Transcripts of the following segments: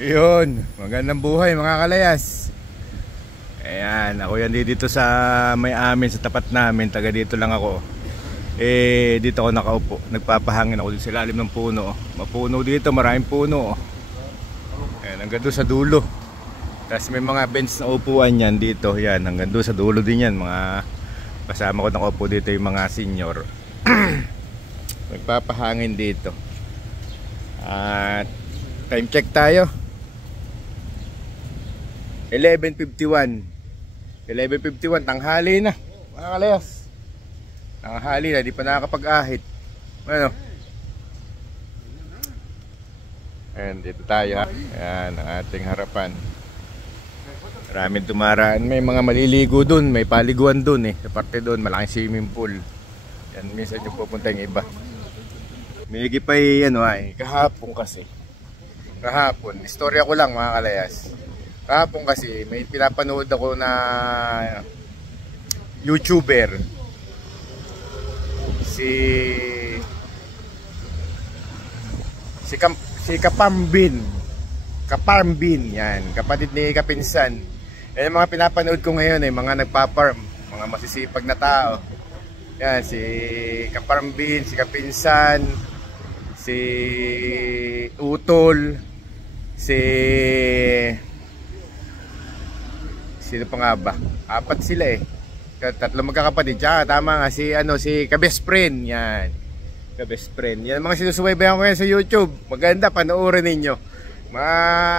Yun, magandang buhay mga kalayas. Ayan, ako yan dito sa may amin, sa tapat namin. Taga dito lang ako. Dito ako nakaupo. Nagpapahangin ako dito sa ilalim ng puno. Mapuno dito, maraming puno. Ayan, hanggang doon sa dulo. Tapos may mga bench na upuan yan dito. Yan, hanggang doon sa dulo din yan. Mga kasama ko nakaupo dito yung mga senior. Nagpapahangin dito. At time check tayo. 11:51. 11:51, tanghali na mga kalayas. Tanghali na, di pa nakakapag-ahit. Ano? Ayan, dito tayo ha. Ayan, ang ating harapan. Maraming dumaraan. May mga maliligo dun. May paliguan dun eh. Sa parte dun, malaking swimming pool. Yan, minsan yung pupunta yung iba. May higipay ano ay, kahapon kasi. Kahapon, istorya ko lang mga kalayas. Kahapon kasi may pinapanood ako na YouTuber, si Kapambin. Kapambin yan, kapatid ni Kapinsan. Yan yung mga pinapanood ko ngayon eh, mga nagpa-farm, mga masisipag na tao. Yan, si Kapambin, si Kapinsan, si Utol, sino pa nga ba? Apat sila eh. Tatlo magkakapatid. Tsaka tama nga si ka-best friend. Yan. Ka-best friend. Yan mga sinusubaybayan ko yan sa YouTube. Maganda, panoorin ninyo.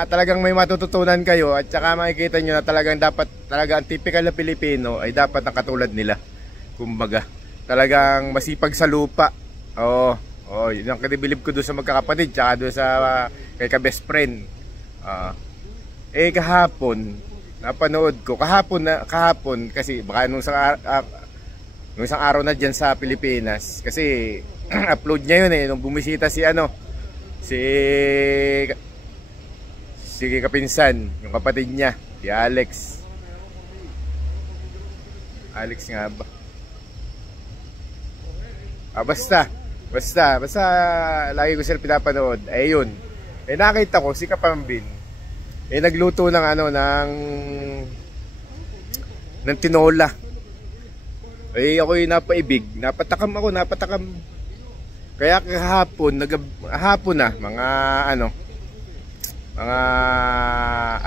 Talagang may matututunan kayo at saka makikita nyo na talagang dapat, talaga ang typical na Pilipino ay dapat ang katulad nila. Kumbaga, talagang masipag sa lupa. Oo, yun ang kinibilib ko doon sa magkakapatid tsaka doon sa kay ka-best friend. Kahapon napanood ko kahapon kasi baka nung isang araw na diyan sa Pilipinas kasi upload niya yun eh nung bumisita si Kapinsan, yung kapatid niya, si Alex nga ba? Basta lagi ko sila pinapanood. Ayun. Nakita ko si Kapambin nagluto ng ng tinola. Ako'y napaibig, napatakam. Kaya hapon na, mga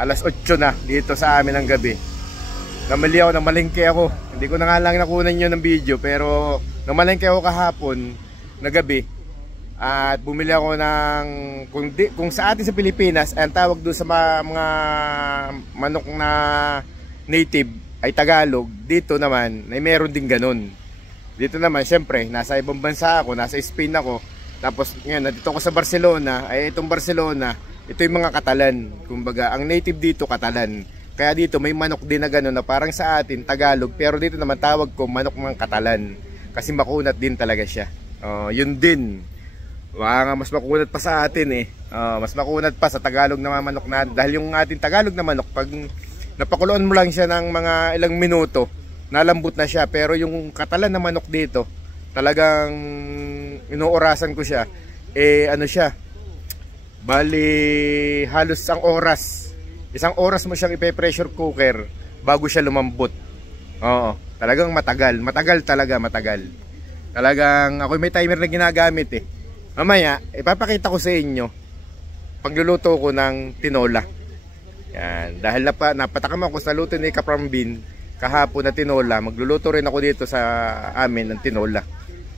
alas 8 na dito sa amin ng gabi. Namali ako, namalengke ako. Hindi ko na nga lang nakunan yun ng video, pero namalengke ako kahapon na gabi. At bumili ako ng kung sa atin sa Pilipinas ang tawag doon sa mga manok na native ay Tagalog, dito naman ay meron din ganun. Dito naman syempre nasa ibang bansa ako, nasa Spain ako, tapos ngayon nandito ako sa Barcelona. Itong Barcelona, ito yung mga Catalan. Kumbaga ang native dito Catalan. Kaya dito may manok din na ganun na parang sa atin Tagalog, pero dito naman tawag ko manok ng Catalan kasi makunat din talaga siya. Yun din. Mas makunat pa sa atin eh. Mas makunat pa sa Tagalog na manok na, dahil yung ating Tagalog na manok pag napakuluan mo lang siya ng mga ilang minuto, nalambot na siya. Pero yung Catalan na manok dito, talagang inuorasan ko siya. Siya, bali halos isang oras mo siyang ipe-pressure cooker bago siya lumambot. Talagang matagal talagang ako may timer na ginagamit eh. Mamaya, ipapakita ko sa inyo pagluluto ko ng tinola. Yan, dahil napatakam ako sa luto ni Kapambin kahapon na tinola, magluluto rin ako dito sa amin ng tinola.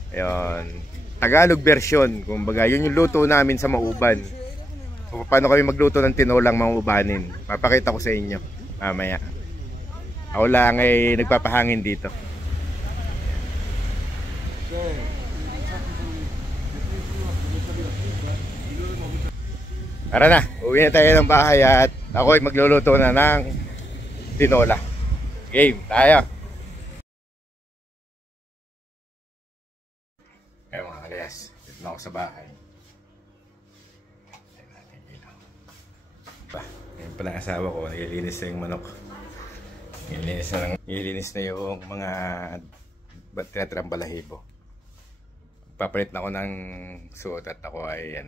Ayun, Tagalog version, kumbaga yun yung luto namin sa Mauban. Kung paano kami magluto ng tinolang maubanin, papakita ko sa inyo mamaya. Ako lang ay nagpapahangin dito. Tara na, uwi na tayo ng bahay at ako'y magluluto na ng tinola. Game, tayo. Kaya mga kalayas, dito na ako sa bahay. Ngayon pala ang asawa ko, nililinis na yung manok. Nililinis na yung mga tinatirang balahibo. Papalit na ako ng suot at ako ay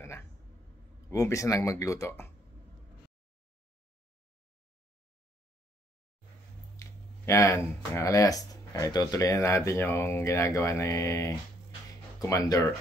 umpisa nang magluto. Yan, mga kalayas. Itutuloy na natin yung ginagawa ni Commander.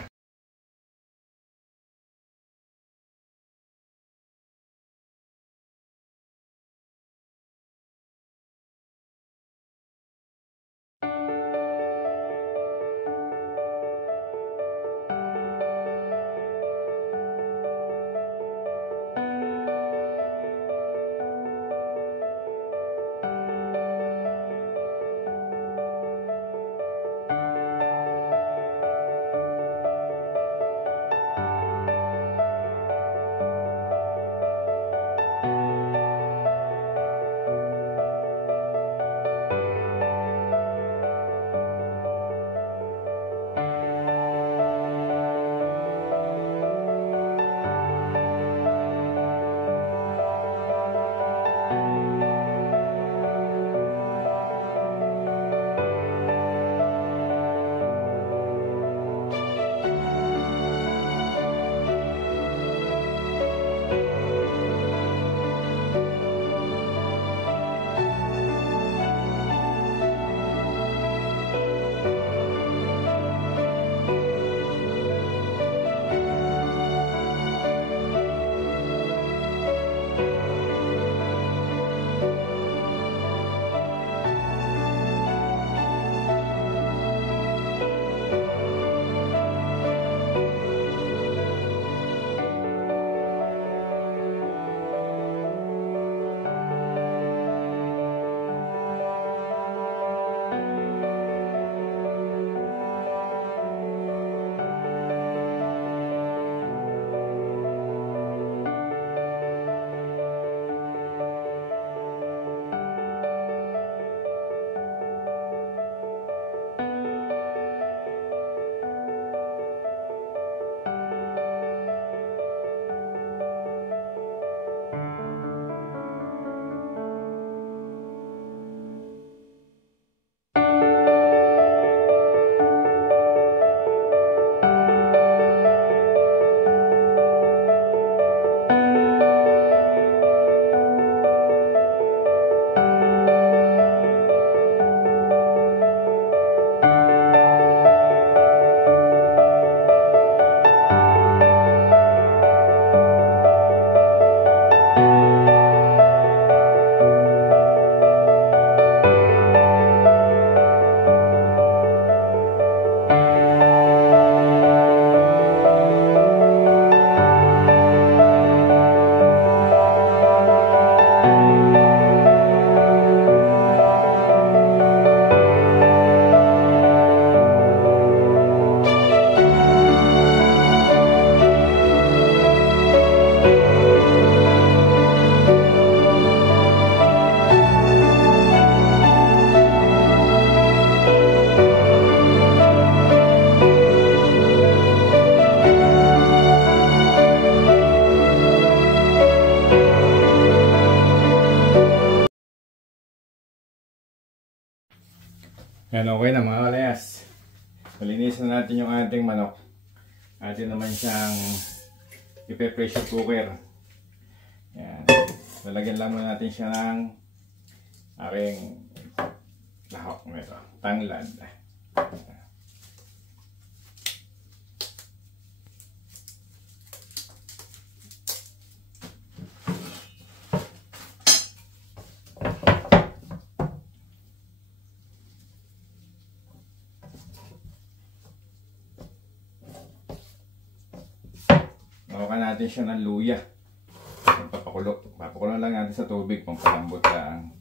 Yan, okay na mga kalayas. Palinisan natin yung ating manok. Atin naman siyang ipe-pressure cooker. Yan. Lalagyan lang muna natin siya ng aking lahok nito, tanglad. Bawakan natin siya ng luya. Papakulo lang natin sa tubig, pampalambot lang.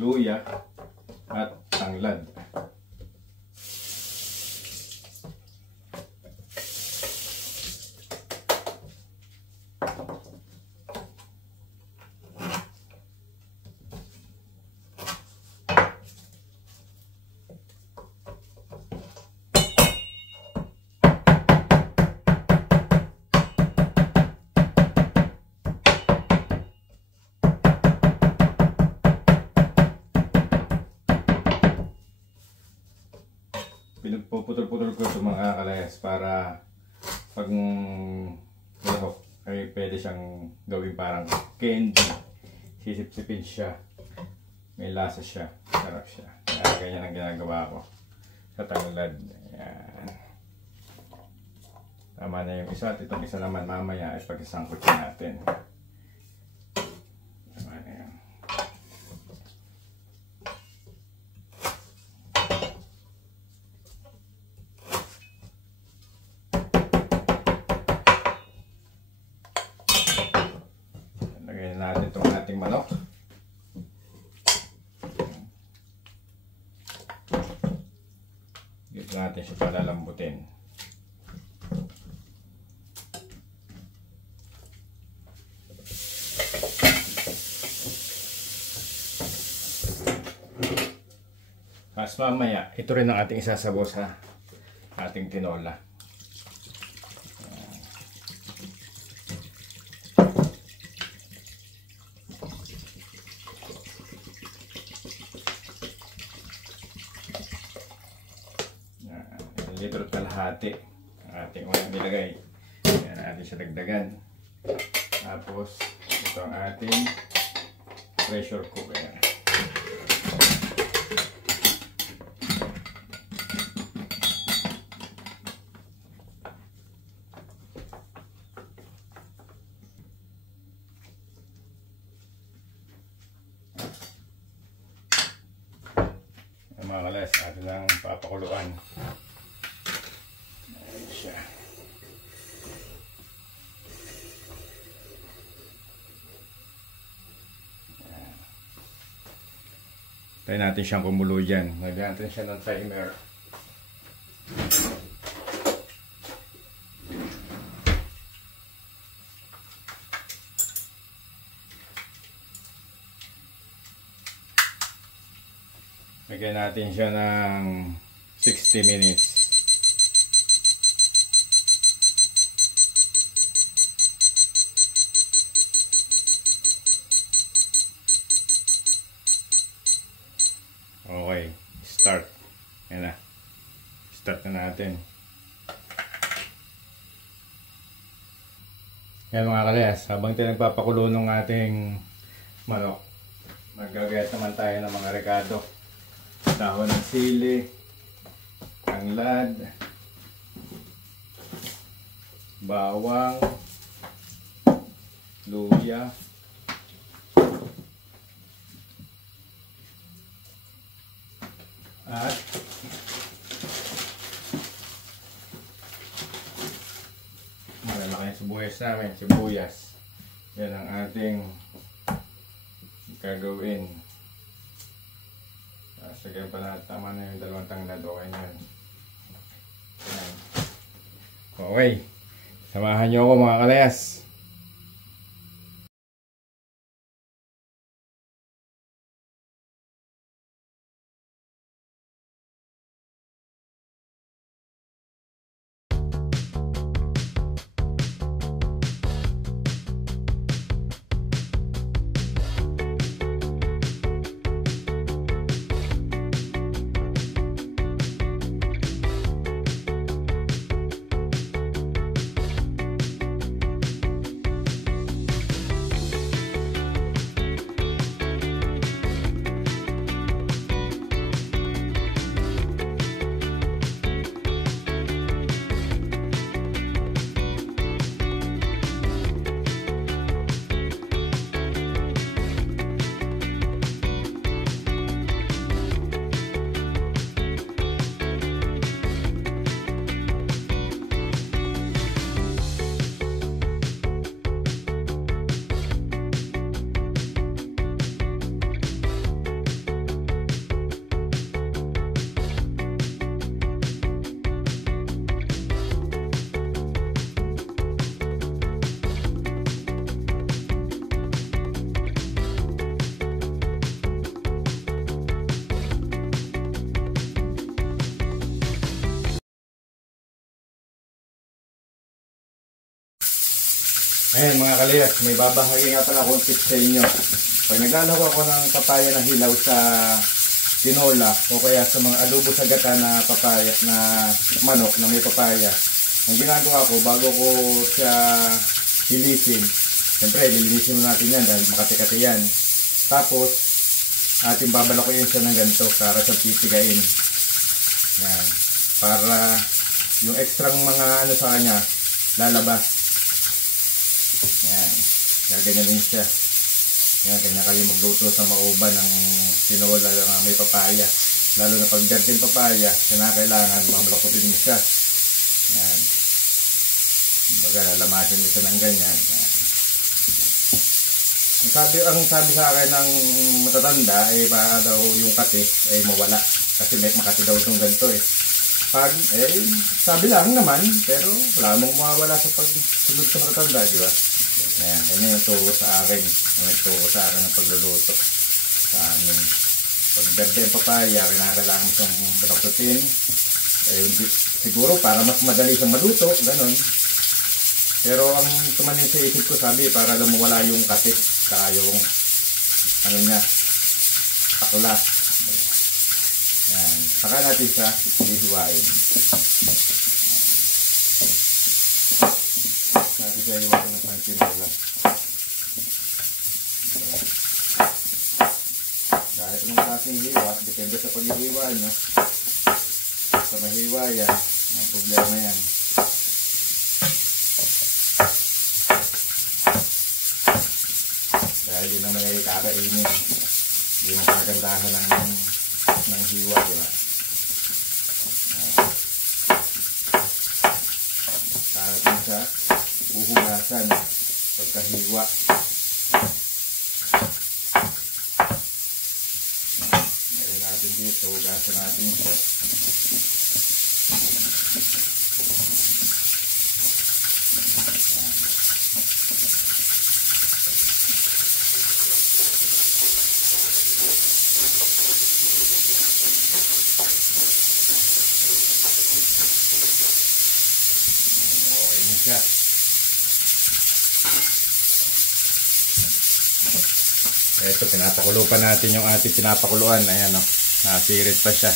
Luya at tanglad. mga kalayas para pag lahok ay pwede siyang gawing parang candy. Sisip-sipin siya. May lasa siya. Sarap siya. Kaya ganyan ang ginagawa ko sa tanglad. Ayan. Tama na yung isa at itong isa naman mamaya ay pag-isangkot natin. Tama na yan. Lagyan natin itong ating manok. Dito natin siya palalambutin. Mas mamaya, ito rin ang ating isasabaw sa ating tinola. Litro at kalahati ang ating unang nilagay. Yan natin siya dagdagan. Tapos, ito ang ating pressure cooker. Mga kalas, atin lang papakuluan. Ayan siya. Ayan. Tayo natin siyang kumulo dyan. Lagyan natin siya ng timer. Lagyan natin siya ng 60 minutes. Okay, start. Yan na. Start na natin. Yan mga kalayas, habang tayo nagpapakulo ng ating manok, maggagayat naman tayo ng mga rekado. Dahon ng sili, tanglad, bawang, luya, at malalaking sibuyas namin, sibuyas. Yan ang ating gagawin. Sige pa na, tama na yung dalawang tanglad, okay na yun. Okay, samahan nyo ako mga kalayas. Ayan mga kalayas, may babahagi nga pala akong tips sa inyo. Pag naglalaro ako ng papaya na hilaw sa tinola o kaya sa mga adobo sa gata na papaya na manok na may papaya. Ang ginagawa ko bago ko siya linisin, siyempre lilinisin mo natin yan dahil makati-kati yan. Tapos ating babalakuin siya ng ganito para sa pisigain. Yan. Para yung extra mga ano sa kanya lalabas. Yan. Ganyan din siya. Yan, ganyan kayo magluto sa mauban ng tinola na may papaya. Lalo na pag garden papaya, kinakailangan mamalakutin mo siya. Yan. Kumbaga, lamasin mo siya ng ganyan. Yan. Ang sabi sa akin ng matatanda ay para daw yung kati ay mawala. Kasi may makati daw itong ganito eh. Pag, sabi lang naman, pero wala mong mawawala sa pagsunod sa matatanda, di ba? Ayan, ganyan yung turo sa akin. Nagturo sa akin ng pagluluto sa amin. Pag berde ang papaya, kinakailangan mo siyang balaktutin. Siguro para mas madali siyang maluto, ganon. Pero ang tumanin sa isip ko, sabi, para lang mawala yung kasi, saka yung, ano niya, akla. Ayan, saka natin siya hihiwain. Natin siya hiwain ng tinola. Kahit anong klaseng hiwa, depende sa paghihiwa nyo. Sa mahiwa yan, ang problema yan. Dahil yun naman ay kakainin. Hindi mo kagandahan ng hiwa, diba? Kahit mo siya uhugasan pagkahiwa. Ngayon natin dito, hugasan natin siya. Ito, pinapakulo pa natin yung ating pinapakuluan. Ayan, no? Nasirit pa siya.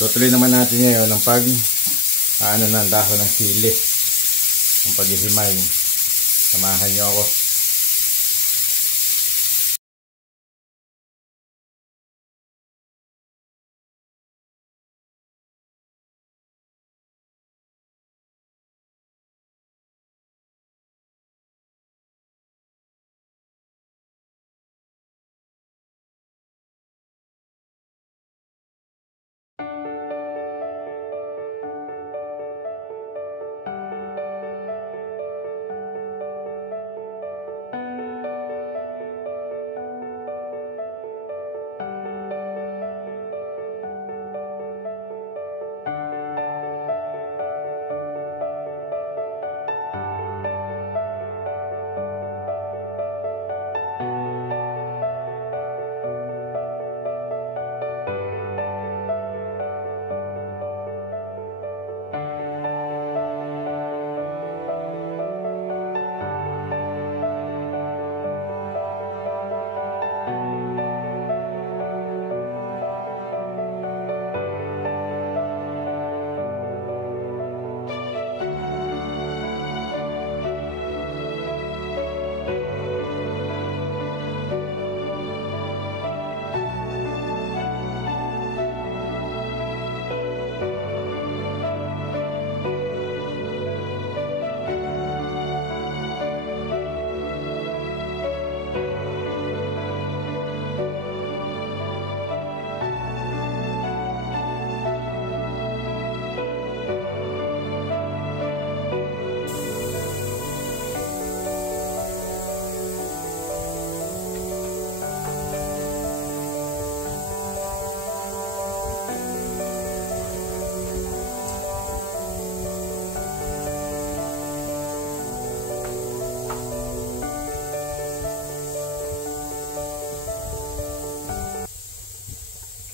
Tutuloy naman natin ngayon ang ng dahon ng sili. Ang paghihimay. Samahan niyo ako.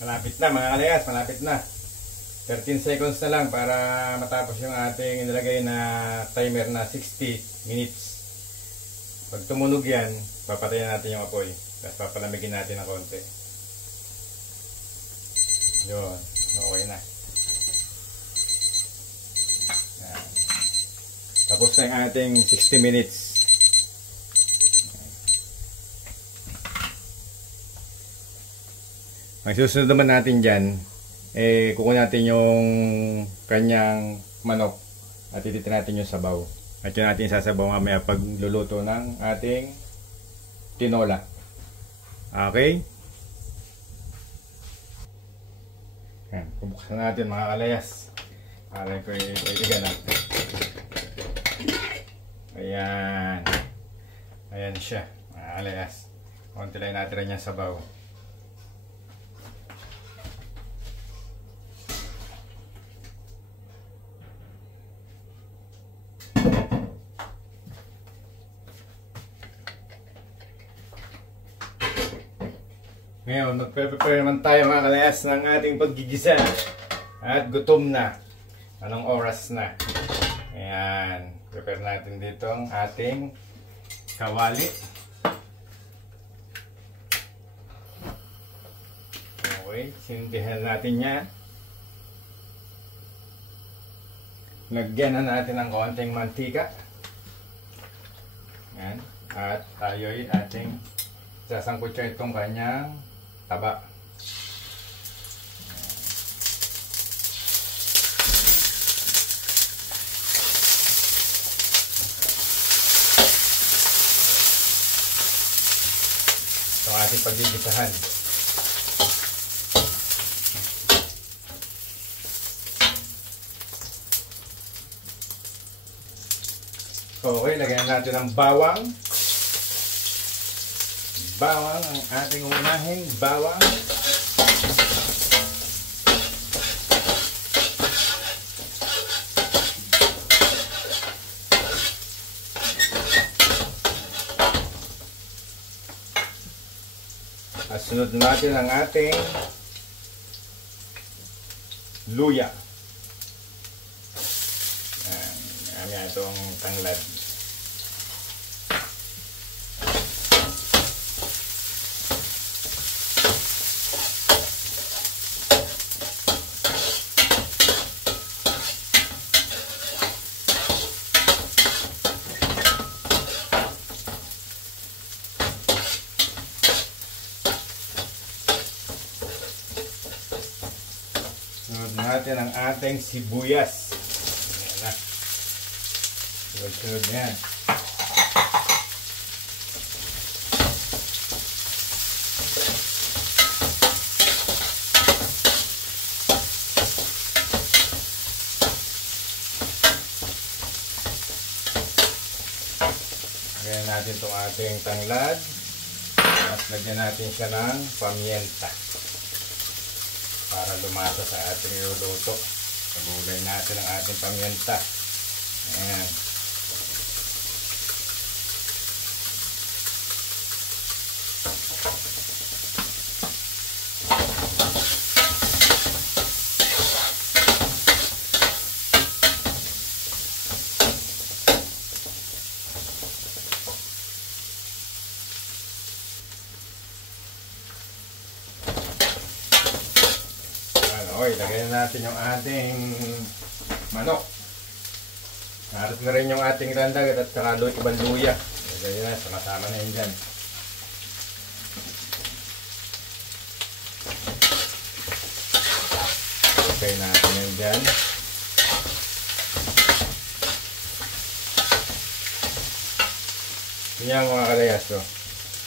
Malapit na mga kalayas, malapit na. 13 seconds na lang para matapos yung ating inilagay na timer na 60 minutes. Pag tumunog yan, papatayin natin yung apoy. Tapos papalamigin natin ng konti. Yun, okay na. Yan. Tapos na yung ating 60 minutes. Ang susunod naman natin dyan, kukunin natin yung kanyang manok at ititin natin yung sabaw. At yun natin sasabaw mamaya pag luluto ng ating tinola. Okay? Yan, pabuksan natin mga kalayas. Alam ko iigan natin. Ayan. Ayan siya, mga kalayas. Konti lang natin rin yung sabaw. Ngayon, magpe-prepare naman tayo mga kalayas ng ating paggigisa. At gutom na. Anong oras na? Ayan. Prepare natin dito ang ating kawali. Okay. Sindihan natin yan. Lagyan na natin ng konting mantika. Ayan. At tayo'y ating sasangkot siya itong kanyang taba. Ito ang ating paggigisahan. Okay, lagyan natin ng bawang. Bawang, ang ating unahing bawang. At sunod natin ang ating luya. Ayan, itong tanglad. Sunod natin ang ating sibuyas. Ayan na. Sunod na yan. Lagyan natin itong ating tanglad. At lagyan natin siya ng pamienta para lumasa sa ating iluluto. Pagulay natin ang ating pamienta. Ayan. Okay, lagyan natin yung ating manok. Narat na rin yung ating randag at saka ibang luya. Lagyan na, sama-sama na yun dyan. Okay natin yun dyan. Yan mga kalayas.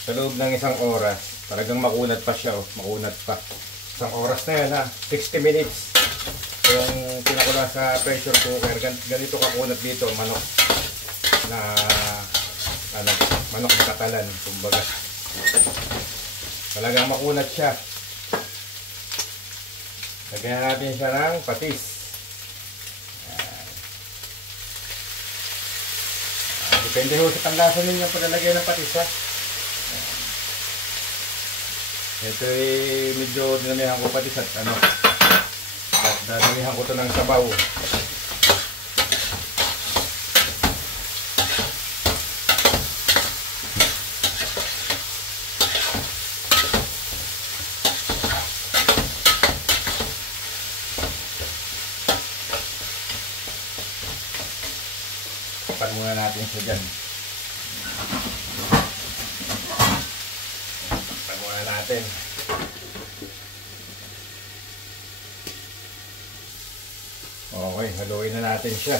Sa loob ng isang oras, talagang makunat pa siya. Makunat pa. Isang oras na yan ha, 60 minutes yung pinakula sa pressure cooker. Ganito kakunat dito manok na manok na katalan kumbaga. Talagang makunat siya. Lagyan natin siya ng patis. Depende ho sa tandasan ninyo paglalagay ng patis ha. Ito ay medyo dinamihan ko patis at dadamihan ko ito ng sabaw. natin siya dyan. Taguan natin. Okay, haluin na natin siya.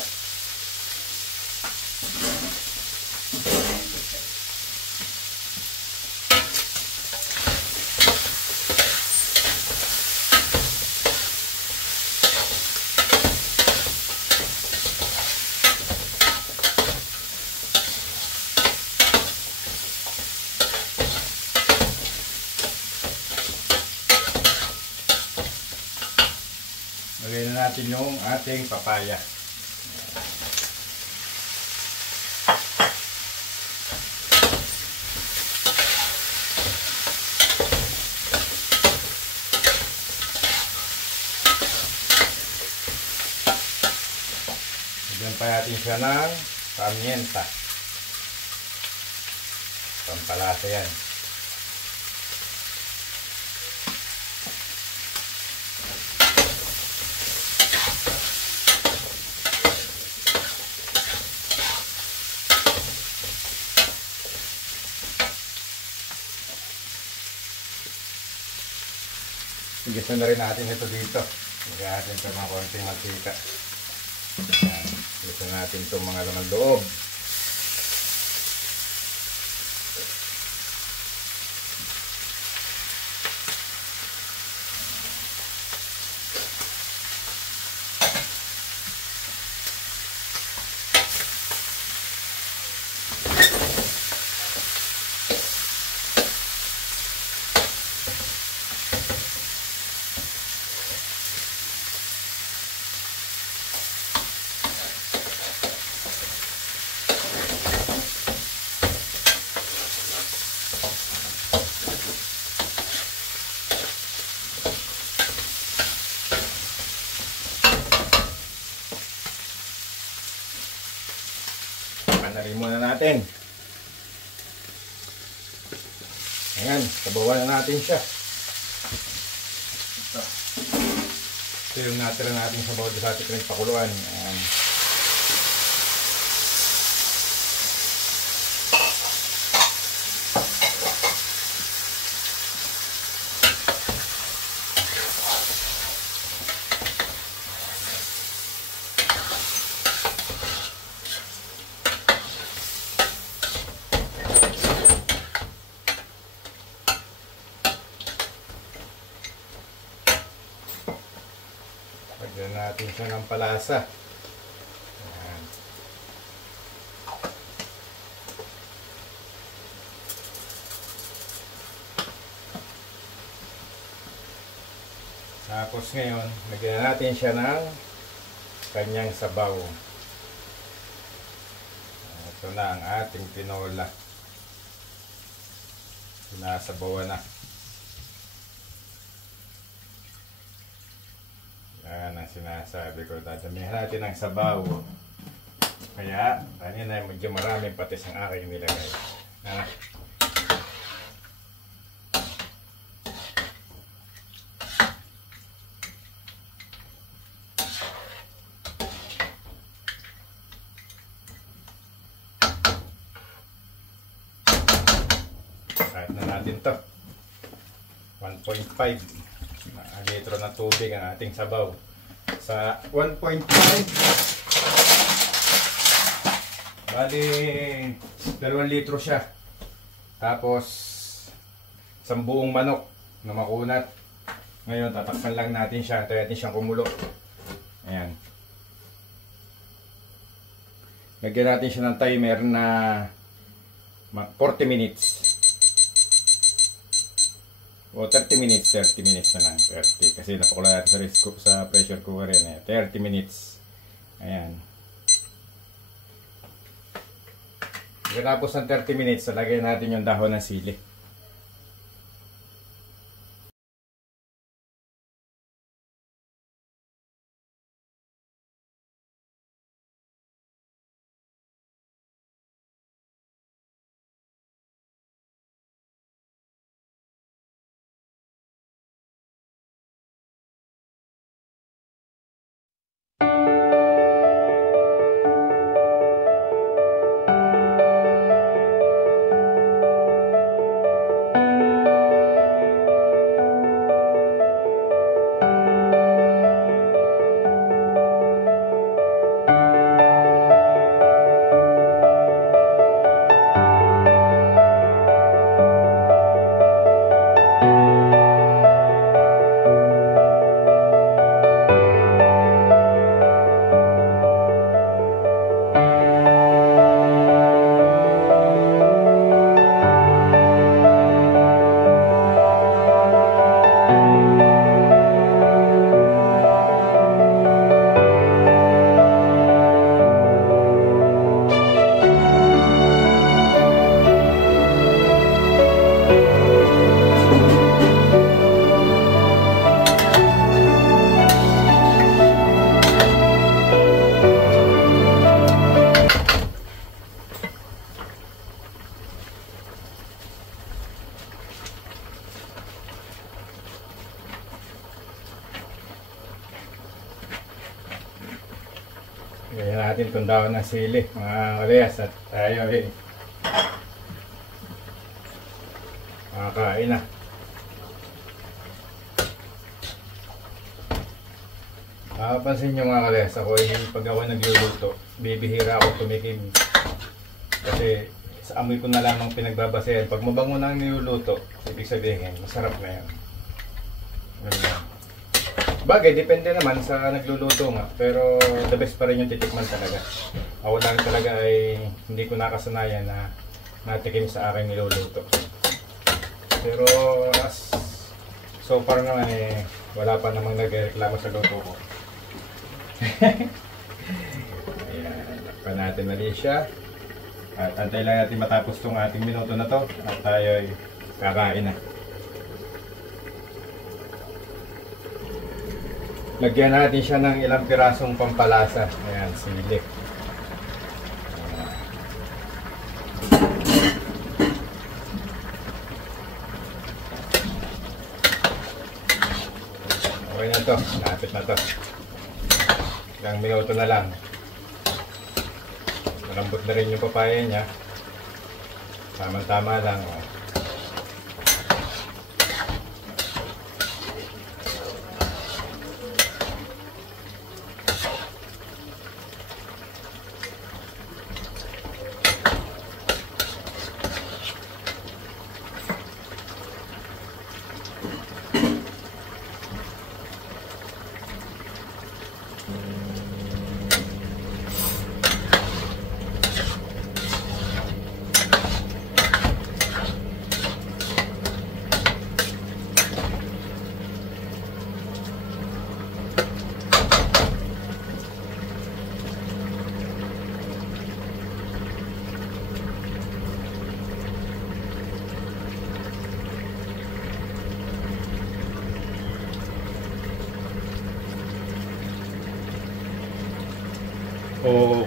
Lagay na natin yung ating papaya. Lagyan pa natin siya ng pamienta. Pampalasa yan. Igisa na rin natin ito dito. Lagyan natin ito mga konting mantika. Igisa natin itong mga laman loob. Panarin muna natin. Ayan, sabawan na natin siya. Ito yung natira natin sabaw sa ating pinagpakuluan. Ayan. Lagyan natin siya ng palasa. Ayan. Tapos ngayon, lagyan natin siya ng kanyang sabaw. Ito na ang ating tinola. Sinasabawan na. Yan ang sinasabi ko. Dadamihan natin ang sabaw. Kaya, kanina medyo maraming patis ang aking nilagay. Kahit na natin to. 1.5 litro na tubig ang ating sabaw. Sa 1.5 bali 2 litro siya. Tapos isang buong manok na makunat. Ngayon tatakpan lang natin siya. Antayin natin siyang kumulo. Ayan. Lagyan natin siya ng timer na 40 minutes. O 30 minutes na lang. 30. Kasi napakula natin sa pressure cooker yan. 30 minutes. Ayan. Pagkatapos ng 30 minutes, lagyan natin yung dahon ng sili. Ganyan natin itong dahon ng sili, mga kalayas, at tayo makakain na. Mapapansin nyo mga kalayas, pag ako nagluluto, bibihira ako tumikim. Kasi sa amoy ko na lamang pinagbabasehan. Pag mabango na ang niluluto, ibig sabihin, masarap na yan. Bagay, depende naman sa nagluluto nga. Pero the best pa rin yung titikman talaga. Ako lang talaga ay hindi ko nakasanayan na natikim sa aking niluluto. Pero so far naman wala pa namang nagreklamo sa luto ko. Ayan, lakpan natin na rin siya. At antay lang natin matapos tong ating minuto na to. At tayo ay kakain na. Lagyan natin siya ng ilang pirasong pampalasa. Ayan, sili. Okay na to. Lapit na to. Ilang minuto na lang. Malambot na rin yung papaya niya. Tama-tama lang.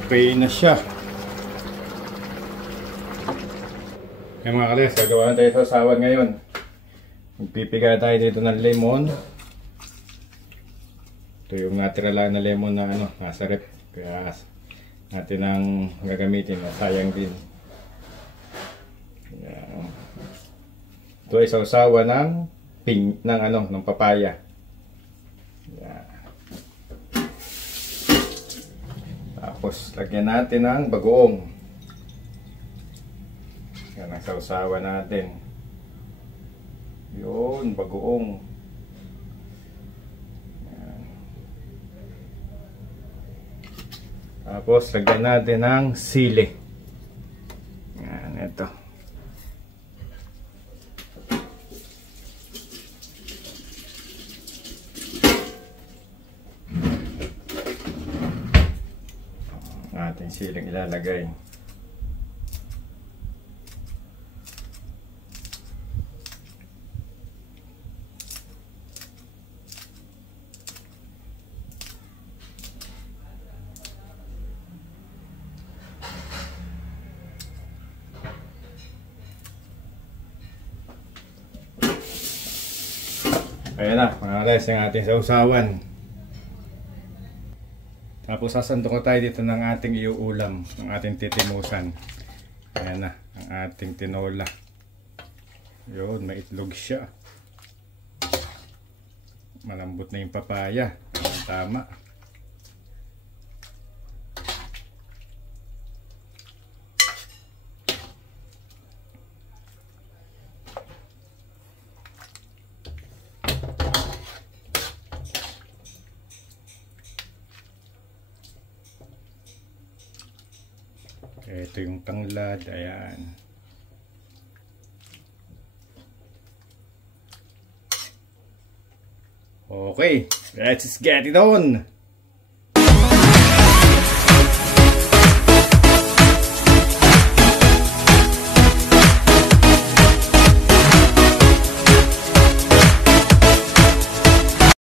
Okay na siya. Kaya mga kalayas, gagawa tayo sa sawan ngayon. Magpipiga tayo dito ng lemon. Ito yung natural lang na lemon na nasa rep. Kaya natin ang gagamitin. Sayang din. Yan. Ito ay sausawa ng papaya. Yan. Tapos lagyan natin ng bagoong. Yan ang sausawa natin. Yun, bagoong. Yan. Tapos lagyan natin ng sili. Yan, ito. Ating siling ilalagay. Ayan na, mga guys, yung ating sausawan. Tapos sasanto ko tayo dito ng ating iuulam, ng ating titimusan. Ayan na, ang ating tinola. Yun, may itlog siya. Malambot na yung papaya. Tama. Ito yung tanglad, ayan. Okay, let's get it on!